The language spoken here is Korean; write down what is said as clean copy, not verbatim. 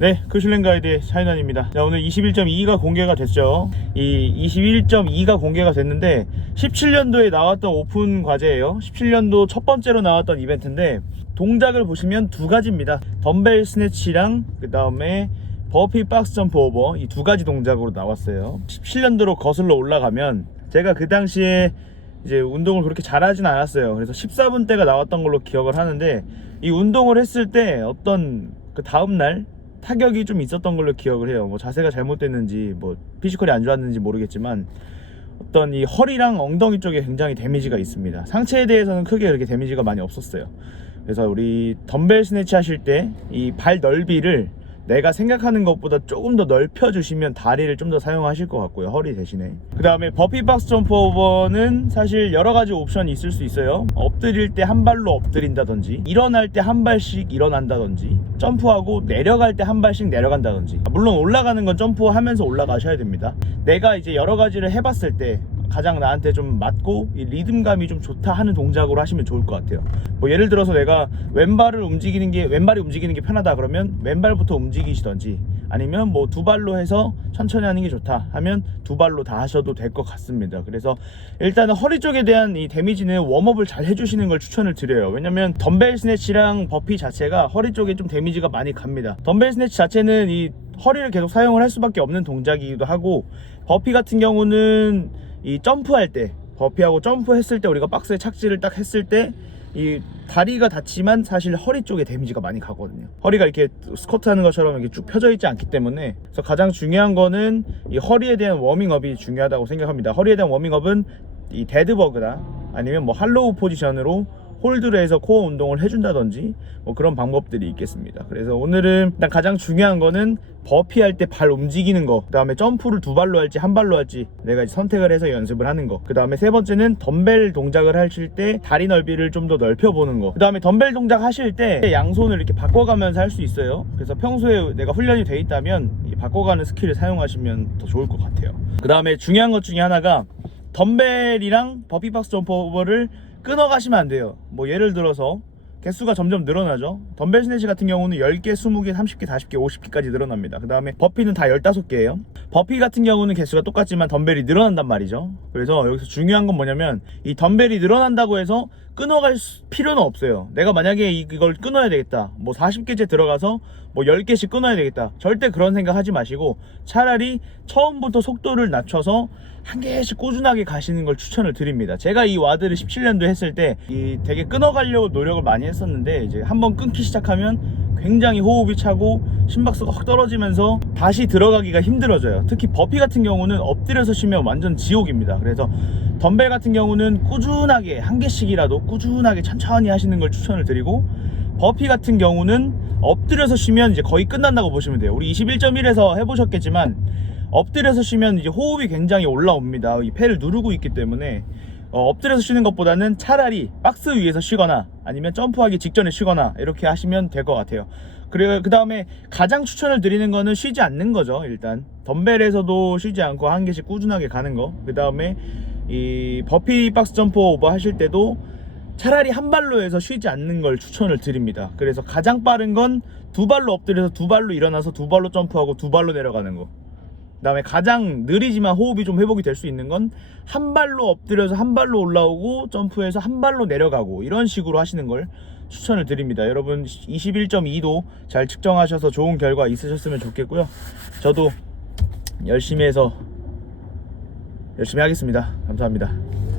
네, 크슐랭 가이드의 차이난입니다. 자, 오늘 21.2가 공개가 됐죠. 이 21.2가 공개가 됐는데 17년도에 나왔던 오픈 과제예요. 17년도 첫 번째로 나왔던 이벤트인데 동작을 보시면 두 가지입니다. 덤벨 스네치랑 그 다음에 버피 박스 점프 오버, 이 두 가지 동작으로 나왔어요. 17년도로 거슬러 올라가면 제가 그 당시에 이제 운동을 그렇게 잘하진 않았어요. 그래서 14분대가 나왔던 걸로 기억을 하는데 이 운동을 했을 때 어떤 그 다음날 타격이 좀 있었던 걸로 기억을 해요. 뭐 자세가 잘못됐는지 뭐 피지컬이 안 좋았는지 모르겠지만 어떤 이 허리랑 엉덩이 쪽에 굉장히 데미지가 있습니다. 상체에 대해서는 크게 그렇게 데미지가 많이 없었어요. 그래서 우리 덤벨 스네치 하실 때 이 발 넓이를 내가 생각하는 것보다 조금 더 넓혀 주시면 다리를 좀 더 사용하실 것 같고요, 허리 대신에. 그 다음에 버피 박스 점프 오버는 사실 여러 가지 옵션이 있을 수 있어요. 엎드릴 때 한 발로 엎드린다든지, 일어날 때 한 발씩 일어난다든지, 점프하고 내려갈 때 한 발씩 내려간다든지. 물론 올라가는 건 점프하면서 올라가셔야 됩니다. 내가 이제 여러 가지를 해봤을 때 가장 나한테 좀 맞고 이 리듬감이 좀 좋다 하는 동작으로 하시면 좋을 것 같아요. 뭐 예를 들어서 내가 왼발이 움직이는 게 편하다 그러면 왼발부터 움직이시던지, 아니면 뭐 두 발로 해서 천천히 하는 게 좋다 하면 두 발로 다 하셔도 될 것 같습니다. 그래서 일단은 허리 쪽에 대한 이 데미지는 웜업을 잘 해주시는 걸 추천을 드려요. 왜냐면 덤벨 스네치랑 버피 자체가 허리 쪽에 좀 데미지가 많이 갑니다. 덤벨 스네치 자체는 이 허리를 계속 사용을 할 수밖에 없는 동작이기도 하고, 버피 같은 경우는 이 점프할 때, 버피하고 점프했을 때 우리가 박스에 착지를 딱 했을 때 이 다리가 닿지만 사실 허리 쪽에 데미지가 많이 가거든요. 허리가 이렇게 스쿼트 하는 것처럼 이렇게 쭉 펴져 있지 않기 때문에, 그래서 가장 중요한 거는 이 허리에 대한 워밍업이 중요하다고 생각합니다. 허리에 대한 워밍업은 이 데드버그나 아니면 뭐 할로우 포지션으로 홀드를 해서 코어 운동을 해준다든지 뭐 그런 방법들이 있겠습니다. 그래서 오늘은 일단 가장 중요한 거는 버피 할 때 발 움직이는 거, 그 다음에 점프를 두 발로 할지 한 발로 할지 내가 이제 선택을 해서 연습을 하는 거, 그 다음에 세 번째는 덤벨 동작을 하실 때 다리 넓이를 좀 더 넓혀보는 거, 그 다음에 덤벨 동작 하실 때 양손을 이렇게 바꿔가면서 할 수 있어요. 그래서 평소에 내가 훈련이 돼 있다면 이 바꿔가는 스킬을 사용하시면 더 좋을 것 같아요. 그 다음에 중요한 것 중에 하나가 덤벨이랑 버피 박스 점프 오버를 끊어가시면 안 돼요. 뭐 예를 들어서 개수가 점점 늘어나죠. 덤벨 스네치 같은 경우는 10개, 20개, 30개, 40개, 50개까지 늘어납니다. 그 다음에 버피는 다 15개예요 버피 같은 경우는 개수가 똑같지만 덤벨이 늘어난단 말이죠. 그래서 여기서 중요한 건 뭐냐면 이 덤벨이 늘어난다고 해서 끊어갈 필요는 없어요. 내가 만약에 이걸 끊어야 되겠다, 뭐 40개째 들어가서 뭐 10개씩 끊어야 되겠다, 절대 그런 생각 하지 마시고 차라리 처음부터 속도를 낮춰서 한 개씩 꾸준하게 가시는 걸 추천을 드립니다. 제가 이 와드를 17년도 했을 때 되게 끊어가려고 노력을 많이 했었는데, 이제 한번 끊기 시작하면 굉장히 호흡이 차고 심박수가 확 떨어지면서 다시 들어가기가 힘들어져요. 특히 버피 같은 경우는 엎드려서 쉬면 완전 지옥입니다. 그래서 덤벨 같은 경우는 꾸준하게 한 개씩이라도 꾸준하게 천천히 하시는 걸 추천을 드리고, 버피 같은 경우는 엎드려서 쉬면 이제 거의 끝난다고 보시면 돼요. 우리 21.1에서 해보셨겠지만 엎드려서 쉬면 이제 호흡이 굉장히 올라옵니다. 이 폐를 누르고 있기 때문에 엎드려서 쉬는 것보다는 차라리 박스 위에서 쉬거나 아니면 점프하기 직전에 쉬거나 이렇게 하시면 될 것 같아요. 그리고 그 다음에 가장 추천을 드리는 거는 쉬지 않는 거죠. 일단 덤벨에서도 쉬지 않고 한 개씩 꾸준하게 가는 거, 그 다음에 이 버피 박스 점프 오버 하실 때도 차라리 한 발로 해서 쉬지 않는 걸 추천을 드립니다. 그래서 가장 빠른 건 두 발로 엎드려서 두 발로 일어나서 두 발로 점프하고 두 발로 내려가는 거, 그 다음에 가장 느리지만 호흡이 좀 회복이 될 수 있는 건 한 발로 엎드려서 한 발로 올라오고 점프해서 한 발로 내려가고, 이런 식으로 하시는 걸 추천을 드립니다. 여러분 21.2도 잘 측정하셔서 좋은 결과 있으셨으면 좋겠고요. 저도 열심히 해서 열심히 하겠습니다. 감사합니다.